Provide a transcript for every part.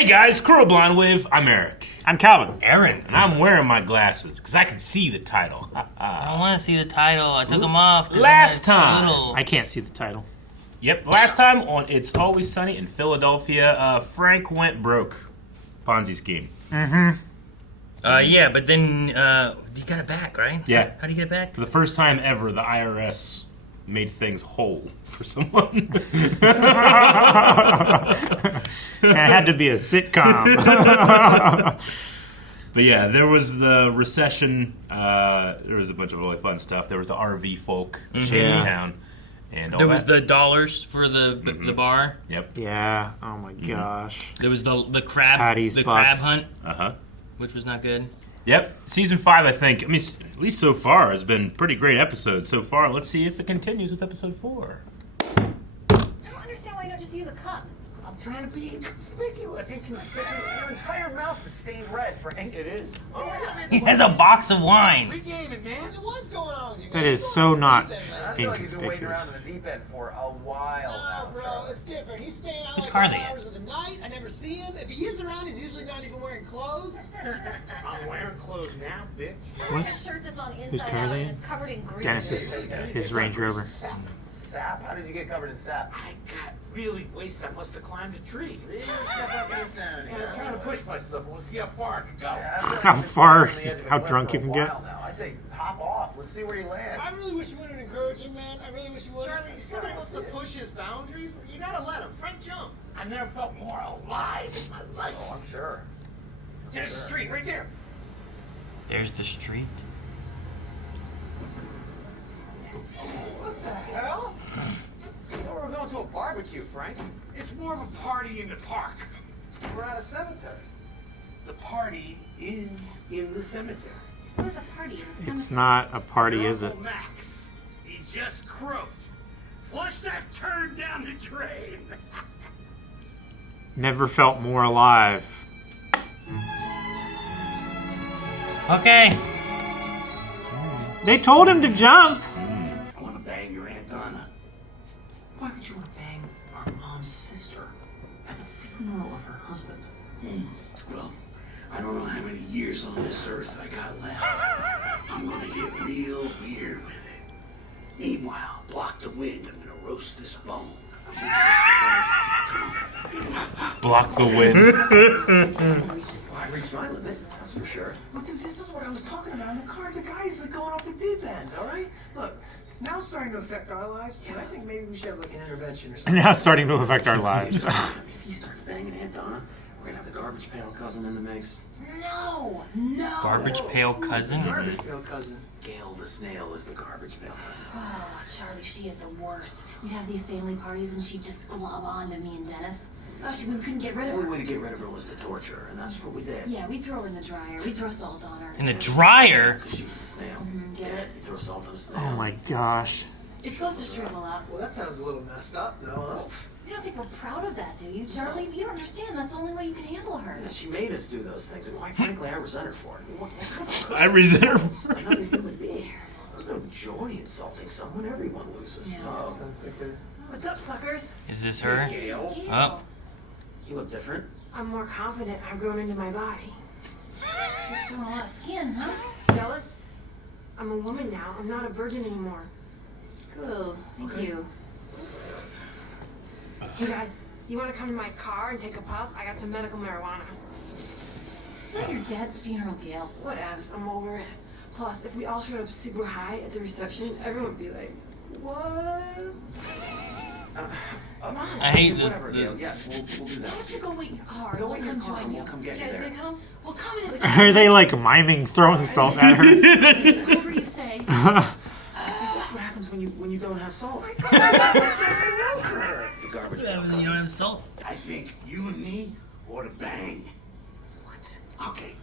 Hey guys, Crowblind with, I'm Eric. I'm Calvin. Aaron. And I'm wearing my glasses, because I can see the title. I don't want to see the title. I took them off. Last time. I can't see the title. Yep, last time on It's Always Sunny in Philadelphia, Frank went broke. Ponzi scheme. Yeah, but then you got it back, right? Yeah. How do you get it back? For the first time ever, the IRS made things whole for someone. It had to be a sitcom. But yeah, there was the recession. There was a bunch of really fun stuff. There was the RV folk, shady town. And all There was that. the dollars for the bar. Yep. Yeah. Oh my gosh. There was the crab Patty's the Bucks. crab hunt, Uh-huh. which was not good. Yep. Season 5, I think. I mean, at least so far, has been pretty great episodes so far. Let's see if it continues with episode 4. I don't understand why you don't just use a cup. I'm trying to be inconspicuous. Your entire mouth is stained red, Frank. It is. Oh, He has a box of wine. Pre-gaming, man. What's going on with you? That is so not I feel like he's been waiting around inconspicuous. in the deep end for a while now. No, bro, it's different. He's staying out Whose like car all they in? hours of the night. I never see him. If he is around, he's usually not even wearing clothes. I'm wearing clothes now, bitch. You're wearing a shirt that's on Whose inside car are out they and in? it's covered in grease. Dennis's his Range Rover. Sap? How did you get covered in sap? I got really wasted. I must have climbed a tree. Really step up insanity. I'm trying to push myself. We'll see how far I can go. How far- how drunk you can get? Now. I say, hop off. Let's see where you land. I really wish you wouldn't encourage him, man. I really wish you would. Charlie, if somebody wants to push his boundaries, you gotta let him. Frank, jump. I never felt more alive in my life. Oh, I'm sure. There's the street right there. There's the street. What the hell? We're going to a barbecue, Frank. It's more of a party in the park. We're at a cemetery. The party is in the cemetery. What is a party in a cemetery? It's not a party, Your is it? Uncle Max, he just croaked. Flush that turd down the drain. Never felt more alive. Okay. They told him to jump. I want to bang your Aunt Donna. Why would you want to bang our mom's sister at the funeral of her husband? Well, I don't know how many years on this earth I got left. I'm gonna get real weird with it. Meanwhile, block the wind. I'm gonna roast this bone. Block the wind. Well, I reached my limit, that's for sure. Look, dude, this is what I was talking about in the car. The guy's like going off the deep end, all right? Look, now it's starting to affect our lives, and I think maybe we should have like an intervention or something. Now it's starting to affect our lives. If he starts banging Aunt Donna, we're gonna have the garbage pail cousin in the mix. No. Garbage pail cousin. Garbage pail cousin. Gail the snail is the garbage pail cousin. Oh, Charlie, she is the worst. We'd have these family parties and she'd just glob on to me and Dennis. Gosh, we couldn't get rid The of only her. way to get rid of her was to torture her, and that's what we did. Yeah, we'd throw her in the dryer. We'd throw salt on her. In the dryer. Because she was a snail. Get it? You throw salt on a snail. Oh my gosh. It's supposed to shrivel up. Well, that sounds a little messed up, though, huh? You don't think we're proud of that, do you, Charlie? You don't understand. That's the only way you can handle her. Yeah, she made us do those things, and quite frankly, I resent her for it. What kind of I resent her. Another human being. There's no joy insulting someone. Everyone loses. Yeah. Oh, Sounds like a... What's up, suckers? Is this her? Gail, Gail. Oh. you look different. I'm more confident. I've grown into my body. You're showing a lot of skin, huh? Jealous? I'm a woman now. I'm not a virgin anymore. Cool. Thank you. Hey guys, you want to come to my car and take a puff? I got some medical marijuana. Not your dad's funeral, Gail. Whatevs, I'm over it. Plus, if we all showed up super high at the reception, everyone would be like, what? Come on. I hate this- Whatever, Gail. Yes, we'll do Why that. don't you go wait in your car? Go We'll in your come car join and you. we'll come get You you guys there. gonna come? We'll come in a Are second. they like miming throwing salt at her? Whatever you say. See, that's what happens when you don't have salt. The garbage pail You cousin. don't have salt. I think you and me ought to bang. What? Okay,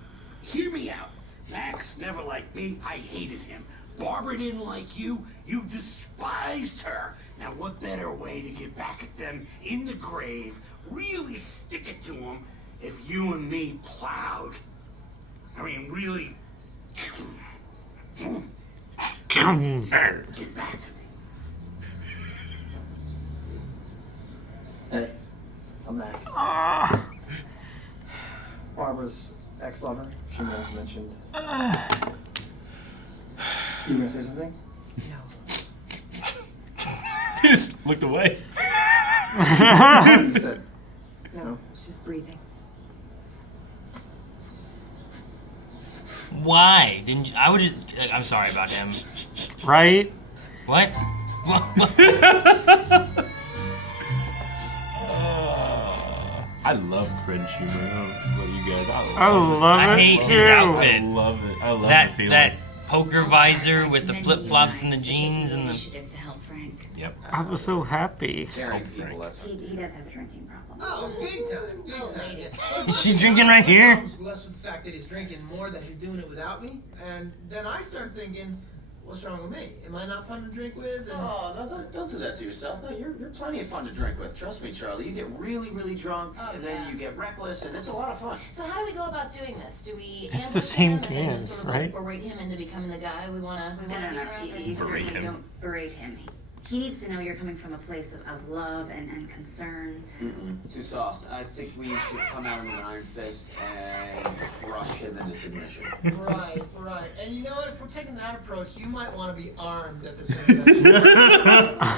hear me out. Max never liked me. I hated him. Barbara didn't like you. You despised her. Now, what better way to get back at them in the grave, really stick it to them, if you and me plowed? I mean, really get back to me. Hey, I'm back. Barbara's ex-lover. She may have mentioned. You gonna say something? He just looked away. You said No, she's breathing. Why? Didn't you, I would just... I'm sorry about him. Right? What? I love cringe humor. I don't know what you guys. I love I it hate too. his outfit. I love it. I love That the feeling. that poker visor with the flip-flops and the jeans and the... Initiative to help Frank. Yep. I was so happy. Caring people, that's He does have a drinking problem. Oh, big time, big time. Yeah. Is she drinking right here? Less with the fact that he's drinking more than he's doing it without me, and then I start thinking, what's wrong with me? Am I not fun to drink with? And Oh, no, don't do that to yourself. No, you're plenty of fun to drink with. Trust me, Charlie. You get really, really drunk, and then you get reckless, and it's a lot of fun. So how do we go about doing this? Do we ambush the same him and then can, just sort of right? like berate him into becoming the guy we wanna be around? You certainly don't berate him. He needs to know you're coming from a place of love and concern. Too soft. I think we should come at him with an iron fist and crush him into submission. Right. And you know what? If we're taking that approach, you might want to be armed at this intervention.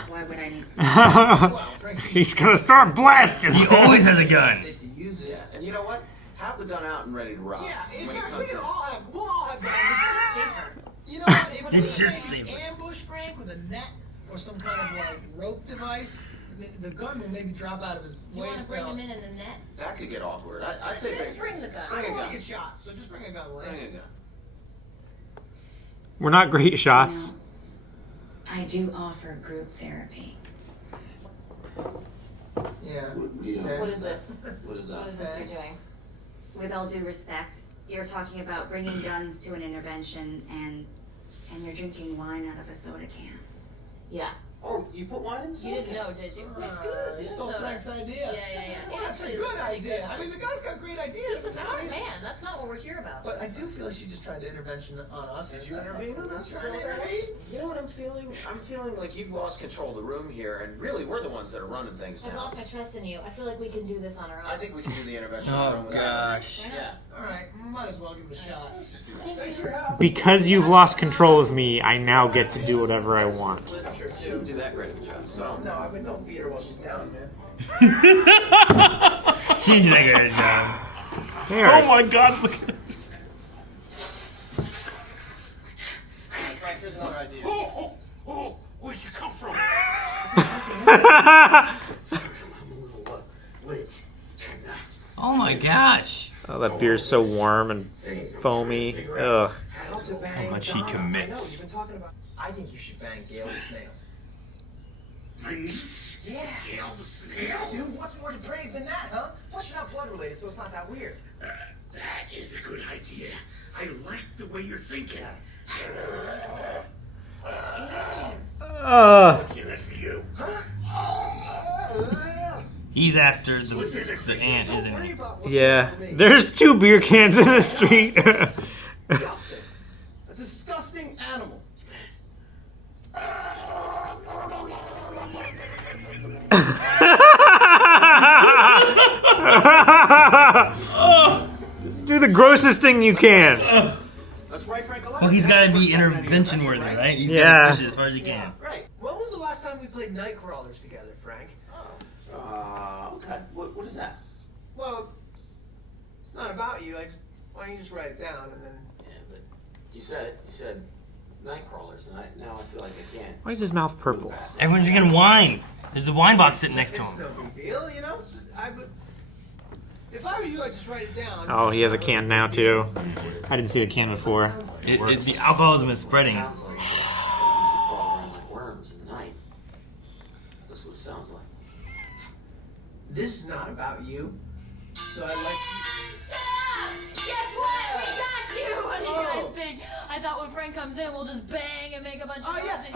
Why would I need to? Well, Frank's He's gonna start blasting. He always has a gun. to use it. And you know what? Have the gun out and ready to rob. Yeah, in when it fact, comes we'll in. all have guns. It's just safer. You know what? If we It's just maybe safer. ambush Frank with a net or some kind of like rope device, the gun will maybe drop out of his You wanna waist bring belt. him in a net? That could get awkward. I say Just bring the gun. I Bring don't a want gun. to get shot, so just bring a gun with Bring you. a gun. We're not great shots. I do offer group therapy. Yeah. What do you know? What is this? What is that? What is this you're doing? With all due respect, you're talking about bringing guns to an intervention and you're drinking wine out of a soda can. Yeah. Oh, you put wine in the You soda didn't know, did you? You stole Frank's idea. Yeah. Well, that's a Actually, it's good pretty idea. good. I mean, the guy's got great ideas. He's a but now smart he's- man. That's not what we're here about. But I do feel she just tried to intervention on us. Did you That's not- intervene on us? Trying to intervene? You know what I'm feeling? I'm feeling like you've lost control of the room here, and really we're the ones that are running things I've now. lost my trust in you. I feel like we can do this on our own. I think we can do the intervention. Oh, on our own without gosh. us. Yeah. All right, might as well give it a shot. Thanks for your help. Because you've lost control of me, I now get to do whatever I want. Sure, she didn't do that great of a job. So No, I would don't feed her while she's down, man. She did a great job. There. Oh my God! Look at Frank, here's another idea. Oh, where'd you come from? I'm a little lit. Oh my gosh. Oh, that beer's so warm and foamy. Ugh. how much he commits. You've been talking about. I think you should bang Gail the Snail. My niece? Yeah. Gail the Snail? Dude, what's more depraved than that, huh? Plus, you're not blood related, so it's not that weird. That is a good idea. I like the way you're thinking. What's in it for you? He's after the ant, isn't he? Yeah. There's 2 beer cans in the street. Disgusting. A disgusting animal. Do the grossest thing you can. that's right, Frank. Well, he's got to be intervention worthy, right? He's Yeah. got to push it as far as he can. Right. When was the last time we played Nightcrawlers together, Frank? Okay. What is that? Well, it's not about you. Why don't you just write it down and then... Yeah, but you said it. You said Nightcrawlers, and now I feel like I can't. Why is his mouth purple? Everyone's drinking wine. There's the wine box sitting next to It's him. no big deal, you know? If I were you, I'd just write it down. Oh, he has a can now too. I didn't see the can before. The alcoholism is spreading. Sounds like these just crawl around like worms in the night. That's what it sounds like. This is not about you. So I'd like... Guess what? We got you! What do you guys think? I thought when Frank comes in, we'll just bang and make a bunch of noise and...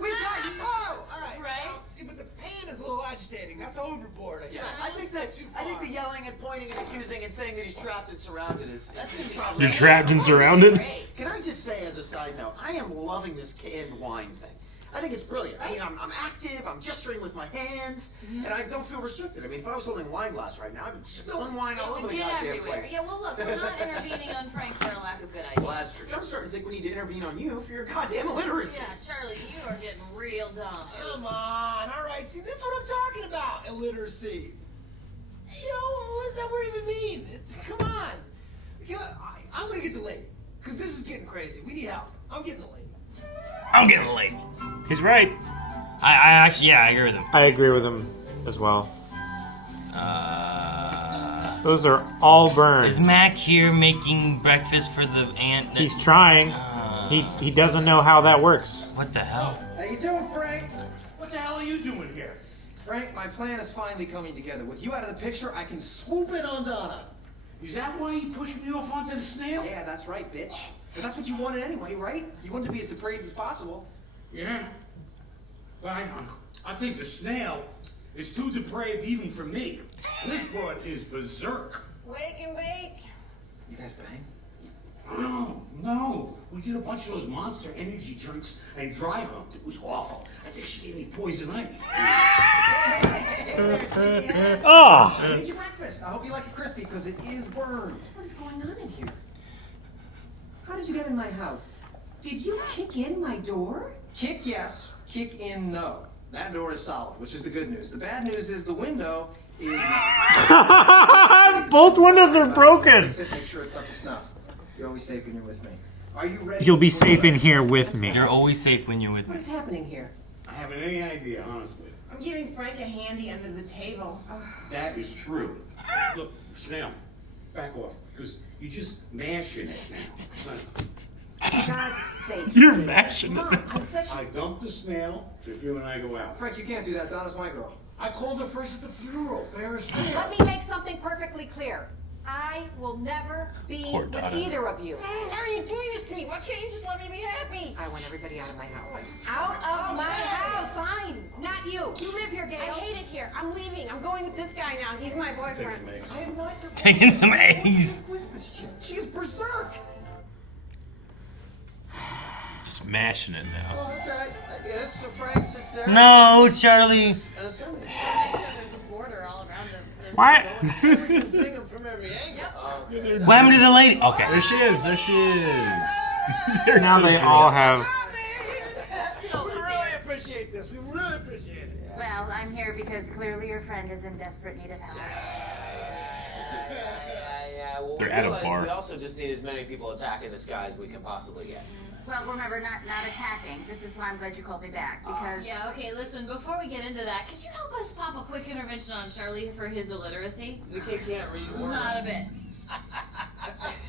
We got you! Oh! Alright. Right? See, but the pain is a little agitating. That's overboard, I think. I think the yelling and pointing and accusing and saying that he's trapped and surrounded is probably. You're trapped and surrounded. Can I just say, as a side note, I am loving this canned wine thing. I think it's brilliant. I mean, I'm active, I'm gesturing with my hands, and I don't feel restricted. I mean, if I was holding a wine glass right now, I'd be spilling wine all over the goddamn everywhere. place. Yeah, well, look, we're not intervening on Frank for a lack of good ideas. Well, that's true. I'm starting to think we need to intervene on you for your goddamn illiteracy. Yeah, Charlie, you are getting real dumb. Come on, all right. See, this is what I'm talking about. Illiteracy. You know, what does that word even mean? Come on. I'm gonna get the lady, because this is getting crazy. We need help. I'm getting the lady. I'm getting late. He's right. I actually, yeah, I agree with him. I agree with him as well. Those are all burned. Is Mac here making breakfast for the aunt? He's trying. He doesn't know how that works. What the hell? How you doing, Frank? What the hell are you doing here? Frank, my plan is finally coming together. With you out of the picture, I can swoop in on Donna. Is that why you pushed me off onto the snail? Yeah, that's right, bitch. But that's what you wanted anyway, right? You wanted to be as depraved as possible. Yeah. Well, I think the snail is too depraved even for me. This broad is berserk. Wake and bake. You guys bang? Oh, no. We did a bunch of those Monster energy drinks and dry humped. It was awful. I think she gave me poison ivy. Oh! I made you breakfast. I hope you like it crispy because it is burned. What is going on in here? How did you get in my house? Did you kick in my door? Kick yes, kick in no. That door is solid, which is the good news. The bad news is the window is not. Both windows are broken. Fix it, make sure it's up to snuff. You're always safe when you're with me. Are you ready? You'll be safe in here with me. You're always safe when you're with What me. is happening here? I haven't any idea, honestly. I'm giving Frank a handy under the table. That is true. Look, snail, back off, because you're just mashing it now. For God's sake. You're Steve. mashing Come it. on, I'm such I dumped the snail if you and I go out. Frank, you can't do that. Donna's my girl. I called her first at the funeral, fair as fair. Let me make something perfectly clear. I will never be Poor with Donna. either of you. Why are you doing this to me? Why can't you just let me be happy? I want everybody out of my house. Out of my house. Fine. Not you. You live here, Gail. I hate it here. I'm leaving. I'm going with this guy now. He's my boyfriend. I am not your Taking some A's. with this chick. She is berserk. Just mashing it now. Oh, okay. I get it. So Frank sits there. No, Charlie. And assuming. Make sure there's a border all around us. There's What? We can sing him from every angle. What happened to the lady? Okay. There she is. There she is. They're Now so they drunk. all have. We really appreciate this. We really appreciate it. Well, I'm here because clearly your friend is in desperate need of help. Yeah. Well, They're we at a realize bar. we also just need as many people attacking this guy as we can possibly get. Well, remember, not attacking. This is why I'm glad you called me back, because... Yeah, okay, listen, before we get into that, could you help us pop a quick intervention on Charlie for his illiteracy? The kid can't read a word. Not a bit.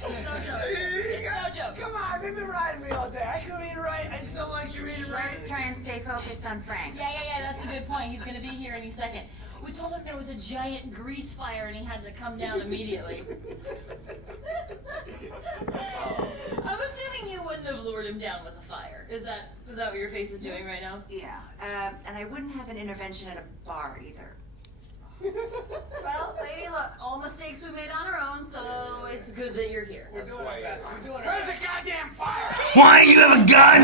It's no joke. It's no joke. Come on, they've been riding me all day. I can read and write. I just don't like you reading and Let's writing. try and stay focused on Frank. Yeah, that's a good point.'s gonna be here any second. We told him there was a giant grease fire and he had to come down immediately. I'm assuming you wouldn't have lured him down with a fire. Is that what your face is doing right now? Yeah, and I wouldn't have an intervention at a bar either. Well, lady, look, all mistakes we made on our own, so it's good that you're here. We're doing our best. We're doing our Where's best. the goddamn fire? Why you have a gun?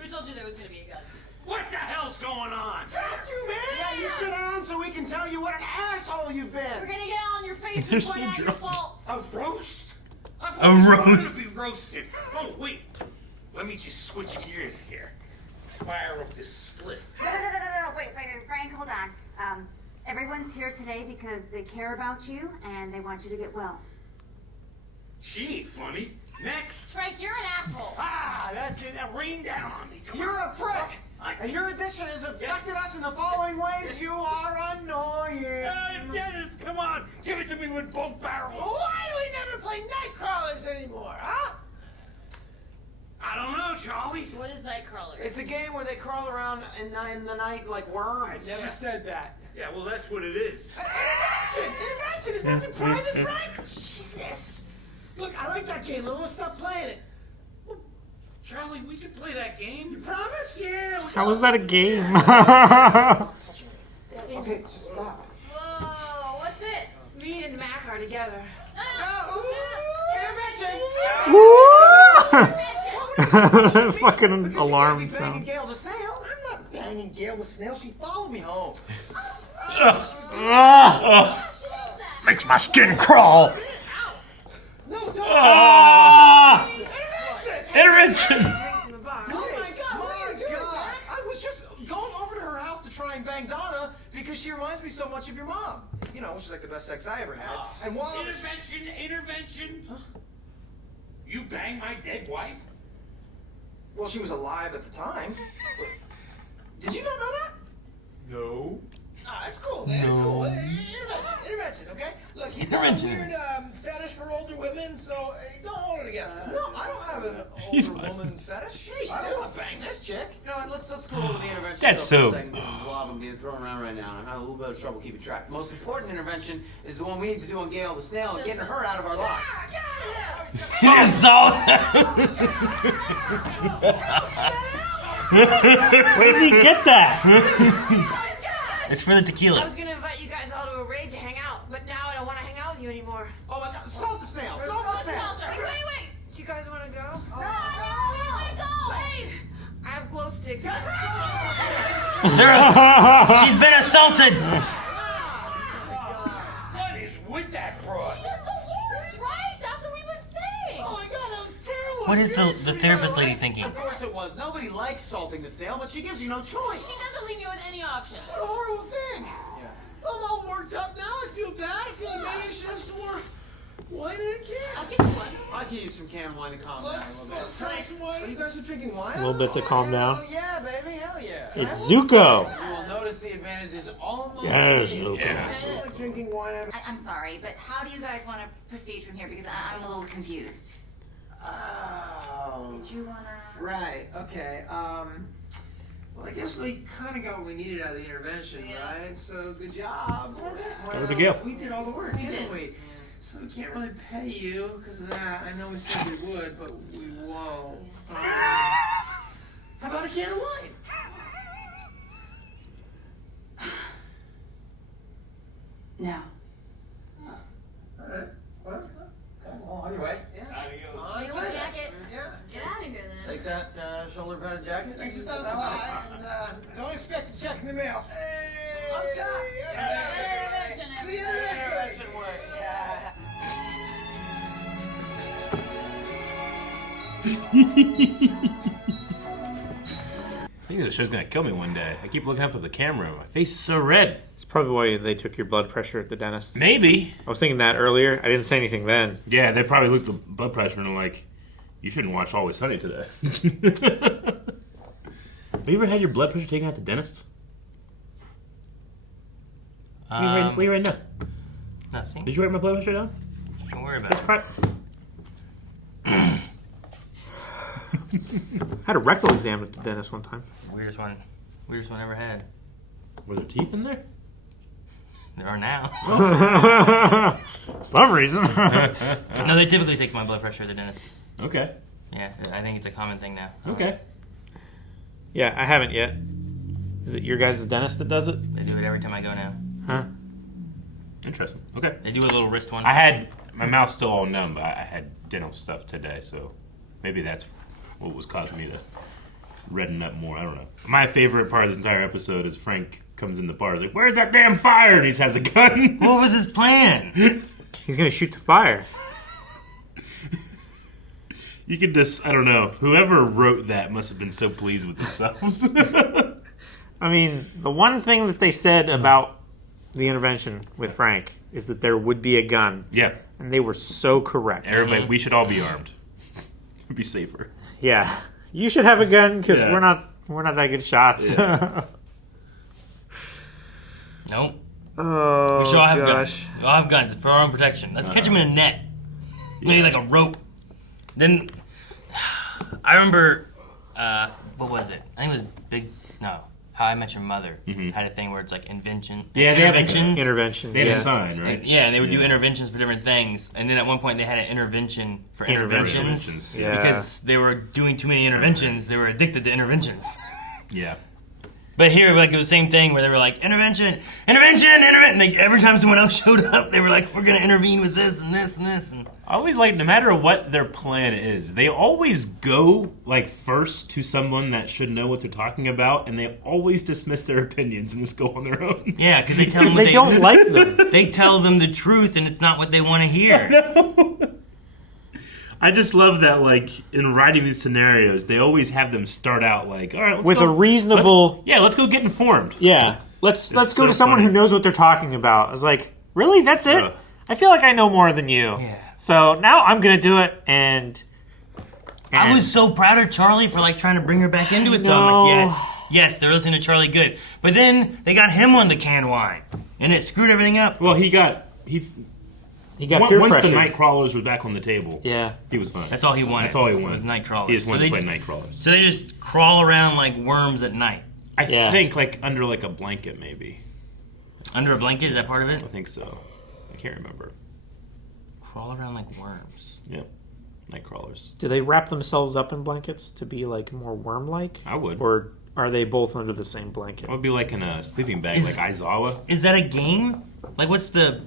We told you there was gonna be a gun. What the hell's going on? Yeah, you sit down so we can tell you what an asshole you've We're been. gonna get on your face They're and so point out your drunk. faults. A roast? I've A always wanted roast. to be roasted. Oh, wait. Let me just switch gears here. Fire up this spliff. No, wait, Frank, hold on. Everyone's here today because they care about you and they want you to get well. She ain't funny. Next. Frank, you're an asshole. Ah, that's it. Now rain down on me. Come You're on. a prick. And your addition has affected us in the following ways. You are annoying. Dennis, come on. Give it to me with both barrels. Why do we never play Nightcrawlers anymore, huh? I don't know, Charlie. What is Nightcrawlers? It's a game where they crawl around in the night like worms. I never said that. Yeah, well, that's what it is. Intervention is nothing private, Frank. Jesus. Look, I like that game. Let's stop playing it. Charlie, we can play that game. You promise? Yeah. How was that a game? Okay, just stop. Whoa, what's this? Me and Mac are together. Intervention. Fucking alarm Banging sound. Gail the snail. I'm not banging Gail the snail. She followed me home. Makes my skin crawl. No, don't. Intervention. Oh my God! I was just going over to her house to try and bang Donna because she reminds me so much of your mom. You know, she's like the best sex I ever had. And while Intervention. Huh? You banged my dead wife? well, she was alive at the time. Did you not know that? No. Ah, it's cool, man. It's cool. Intervention, okay? Look, he's got a weird fetish for older women, so don't hold it against him. No, I don't have an older woman fetish. I don't want to bang this chick. You know what, let's go over the intervention. That's stuff for so- a second. This is a lot of them being thrown around right now, and I'm having a little bit of trouble keeping track. The most important intervention is the one we need to do on Gail the snail and getting her out of our life. Where did he get that? It's for the I tequila. was gonna invite you guys all to a raid to hang out, but now I don't want to hang out with you anymore. Oh my God, salt the snail. Salt the snail. Wait. You guys want to go? No, let go. Wait. I have glow sticks. She's been assaulted. What is with that broad? That's the worst, right? That's what we've been saying. Oh my God, that was terrible. What is the therapist lady thinking? Of course it was. Nobody likes salting the snail, but she gives you no choice. She doesn't leave me with any option. What a horrible thing. I'm all worked up now. I feel bad. I feel like maybe I should have some more wine in a can. I'll get you one. I can use some canned wine to calm down a Let's little bit. try some wine. You guys are drinking wine? A little bit to calm down. Oh yeah, baby, hell yeah. It's Zuko. You will notice the advantages almost Yes, immediately. Zuko. I like drinking wine. I'm sorry, but how do you guys want to proceed from here? Because I'm a little confused. Oh. Did you want to... Right, okay. Well, I guess we kind of got what we needed out of the intervention, right? So, good job. That was a Gail. We did all the work, didn't we? So we can't really pay you because of that. I know we said we would, but we won't. How about a can of wine? No. What? Well, on your way. Yeah. Take On your your way. jacket. Yeah. Get out of here then. Take that shoulder padded jacket. Thanks for stopping by, and don't expect a check in the mail. Hey! I'm tired. Intervention, To the intervention work. I think the show's gonna kill me one day. I keep looking up at the camera. My face is so red. It's probably why they took your blood pressure at the dentist. Maybe. I was thinking that earlier. I didn't say anything then. Yeah, they probably looked at the blood pressure and were like, you shouldn't watch Always Sunny today. Have you ever had your blood pressure taken at the dentist? What are you right now? Nothing. Did you write my blood pressure down? Don't worry about That's it. Had a rectal exam at the dentist one time. Weirdest one ever had. Were there teeth in there? There are now. Some reason. No, they typically take my blood pressure at the dentist. Okay. Yeah, I think it's a common thing now. Okay. Yeah, I haven't yet. Is it your guys' dentist that does it? They do it every time I go now. Huh? Interesting. Okay. They do a little wrist one. I had my mouth's still all numb, but I had dental stuff today, so maybe that's what was causing me to redden up more. I don't know. My favorite part of this entire episode is Frank comes in the bar. He's like, "Where's that damn fire?" And he has a gun. What was his plan? He's gonna shoot the fire. You could just, I don't know. Whoever wrote that must have been so pleased with themselves. I mean, the one thing that they said about the intervention with Frank is that there would be a gun. Yeah. And they were so correct. Everybody, we should all be armed. It'd be safer. Yeah. You should have a gun because Yeah. we're not that good shots. Yeah. Nope. Oh, We should all have gosh. guns. We all have guns for our own protection. Let's catch them in a net. Maybe like a rope. Then I remember, what was it? I think it was How I Met Your Mother had a thing where it's like interventions. They had interventions. They had a sign, right? And they would do interventions for different things. And then at one point they had an intervention for interventions. Yeah. Because they were doing too many interventions. They were addicted to interventions. Yeah. But here, like, it was the same thing where they were like, intervention! Like, every time someone else showed up, they were like, we're going to intervene with this and this and this. And I always like, no matter what their plan is, they always go, like, first to someone that should know what they're talking about, and they always dismiss their opinions and just go on their own. Yeah, because they tell them they don't like them. They tell them the truth, and it's not what they want to hear. I just love that, like, in writing these scenarios, they always have them start out like, all right, let's with go, a reasonable... let's go get informed. Yeah. Let's go so to someone funny. who knows what they're talking about. I was like, really? That's it? Yeah. I feel like I know more than you. Yeah. So now I'm going to do it, and I was so proud of Charlie for, like, trying to bring her back into it, though. I'm like, yes, they're listening to Charlie good. But then they got him on the canned wine, and it screwed everything up. Well, he got peer once pressured. the Nightcrawlers was back on the table. Yeah. He was fine. That's all he wanted. That's all he wanted. Was Nightcrawlers. He just wanted So to they play Nightcrawlers. So they just crawl around like worms at night. I think, like, under, like, a blanket, maybe. Under a blanket? Is that part of it? I think so. I can't remember. Crawl around like worms. Yep. Nightcrawlers. Do they wrap themselves up in blankets to be, like, more worm-like? I would. Or are they both under the same blanket? It would be like in a sleeping bag, like Aizawa. Is that a game? Like, what's the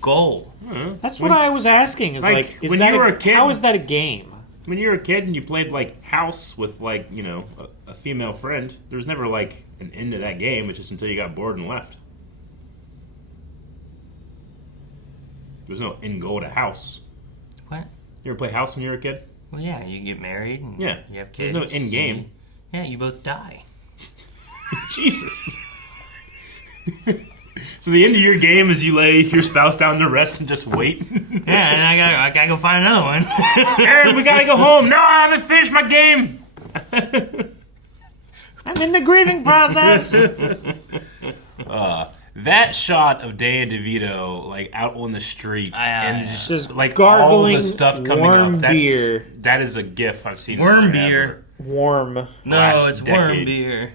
goal? That's what I was asking. Is like is when that you were a kid, how is that a game? When you were a kid and you played, like, house with, like, you know, a female friend, there was never, like, an end to that game. It's just until you got bored and left. There was no end goal to house. What? You ever play house when you were a kid? Well, yeah, you get married and Yeah. you have kids. There's no end game. Yeah, you both die. Jesus. So the end of your game is you lay your spouse down to rest and just wait? Yeah, and I gotta go find another one. Aaron, we gotta go home. No, I haven't finished my game. I'm in the grieving process. That shot of Danny DeVito, like, out on the street and just like gargling all the stuff coming warm up. beer. That is a gif I've seen. Worm forever. beer. Warm. No, Last it's worm decade. beer.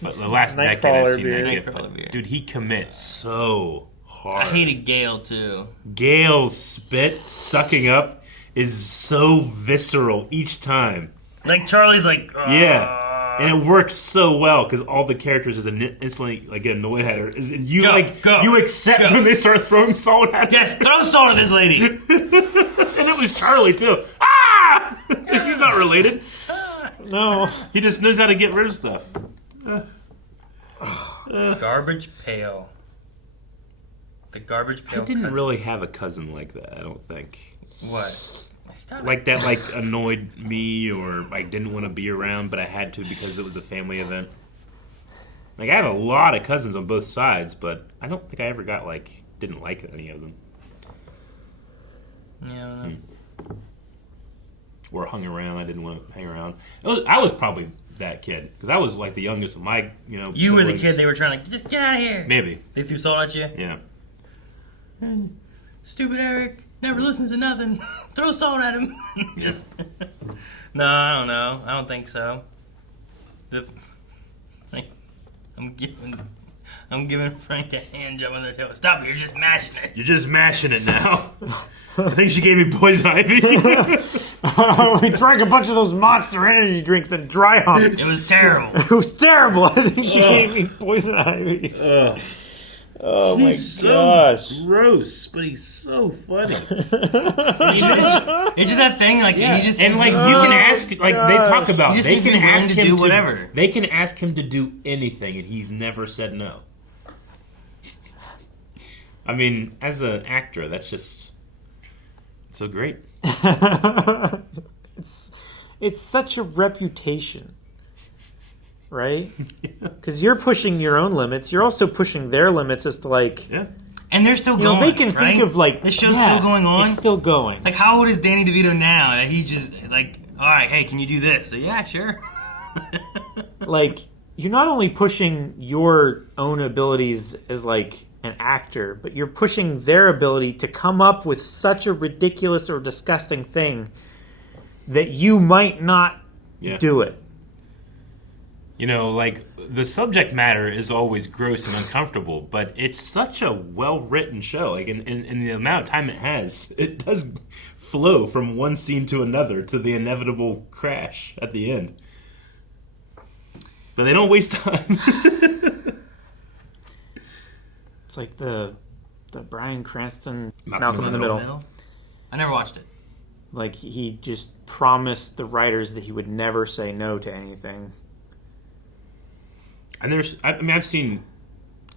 But the last decade I've seen that gif. Nightcrawler beer. Dude, he commits so hard. I hated Gale too. Gale's spit sucking up is so visceral each time. Like Charlie's like, Yeah. And it works so well because all the characters just instantly like get annoyed at her. And you you accept when they start throwing salt at her. Yes, throw salt at this lady. And it was Charlie too. Ah! He's not related. No. He just knows how to get rid of stuff. Garbage pail. The garbage pail. I didn't really have a cousin like that, I don't think. What? Like that, like, annoyed me or I didn't want to be around, but I had to because it was a family event. Like, I have a lot of cousins on both sides, but I don't think I ever got, like, didn't like any of them. Yeah, I don't know. Or hung around, I didn't want to hang around. I was probably that kid, because I was, like, the youngest of my, You were the siblings. kid they were trying to, just get out of here. Maybe. They threw salt at you? Yeah. And stupid Eric never listens to nothing. Throw salt at him. Just no, I don't know. I don't think so. I'm giving Frank a hand job on the tail. Stop it! You're just mashing it. You're just mashing it now. I think she gave me poison ivy. We drank a bunch of those Monster Energy drinks and dry humped. It was terrible. It was terrible. I think she gave me poison ivy. Oh my gosh. Gross, but he's so funny. It's just that thing, like he just and like you can ask, like they talk about, He just they seems to can be willing ask to him do to whatever. They can ask him to do anything, and he's never said no. I mean, as an actor, that's just so great. It's such a reputation, right? Because you're pushing your own limits. You're also pushing their limits as to like, and they're still you know, going. they can right? think of like this show's still going on. It's still going. Like, how old is Danny DeVito now? That he just like, all right, hey, can you do this? So, yeah, sure. Like, you're not only pushing your own abilities as like an actor, but you're pushing their ability to come up with such a ridiculous or disgusting thing that you might not do it. You know, like, the subject matter is always gross and uncomfortable, but it's such a well-written show. Like, in the amount of time it has, it does flow from one scene to another to the inevitable crash at the end. But they don't waste time. It's like the Bryan Cranston Malcolm in the Middle. I never watched it. Like, he just promised the writers that he would never say no to anything. And I've seen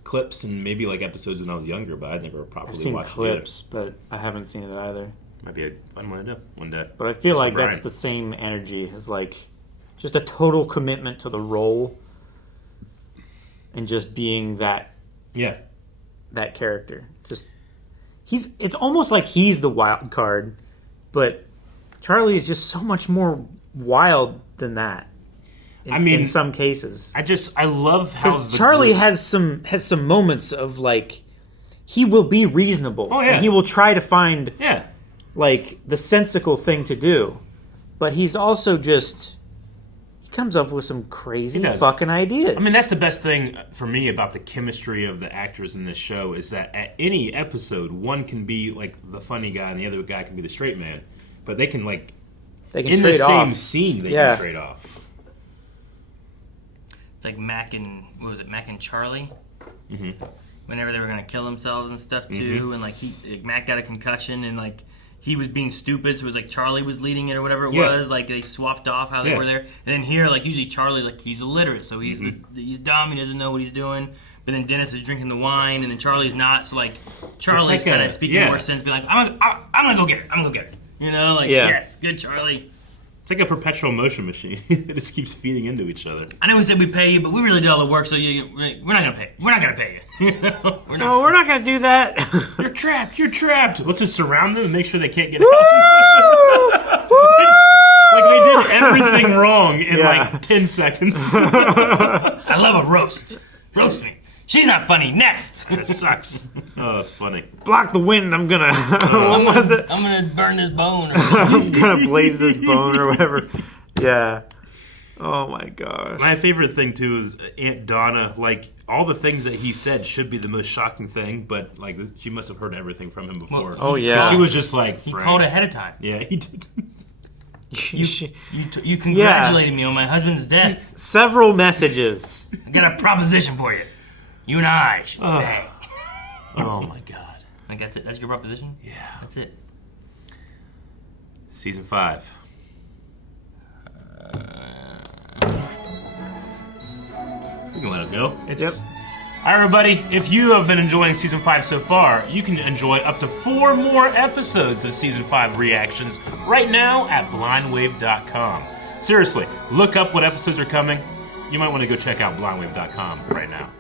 clips and maybe like episodes when I was younger, but I'd never properly watched it. I've seen clips, but I haven't seen it either. Might be a fun one to do one day. But I feel like that's the same energy as like just a total commitment to the role and just being that character. Just it's almost like he's the wild card, but Charlie is just so much more wild than that. In some cases, I love how Charlie has some moments of like he will be reasonable. Oh yeah, and he will try to find like the sensical thing to do, but he's also just he comes up with some crazy fucking ideas. I mean, that's the best thing for me about the chemistry of the actors in this show is that at any episode, one can be like the funny guy and the other guy can be the straight man, but they can in the same scene they can trade off. Like Mac and Charlie. Mm-hmm. Whenever they were gonna kill themselves and stuff too, and like Mac got a concussion and like he was being stupid, so it was like Charlie was leading it or whatever it was. Like they swapped off how they were there, and then here like usually Charlie like he's illiterate, so he's he's dumb, he doesn't know what he's doing. But then Dennis is drinking the wine, and then Charlie's not. So like Charlie's kind of speaking more sense, be like I'm gonna go get it, I'm gonna go get it. You know, like yes, good Charlie. It's like a perpetual motion machine. It just keeps feeding into each other. I know we said we pay you, but we really did all the work, so we're not gonna pay. We're not gonna pay you. We're not gonna do that. You're trapped. You're trapped. Let's just surround them and make sure they can't get out. Like they did everything wrong in like 10 seconds. I love a roast. Roast me. She's not funny. Next. It sucks. Oh, it's funny. Block the wind. I'm gonna. What was it? I'm gonna burn this bone. I'm gonna blaze this bone or whatever. Yeah. Oh my gosh. My favorite thing too is Aunt Donna. Like all the things that he said should be the most shocking thing, but like she must have heard everything from him before. Well, oh yeah. She was just like he called ahead of time. Yeah, he did. You congratulated me on my husband's death. Several messages. I got a proposition for you. You and I should bang. Oh my god. Like that's it? That's your proposition? Yeah. That's it. Season 5. We can let it go. Alright everybody, if you have been enjoying Season 5 so far, you can enjoy up to 4 more episodes of Season 5 reactions right now at blindwave.com. Seriously, look up what episodes are coming. You might want to go check out blindwave.com right now.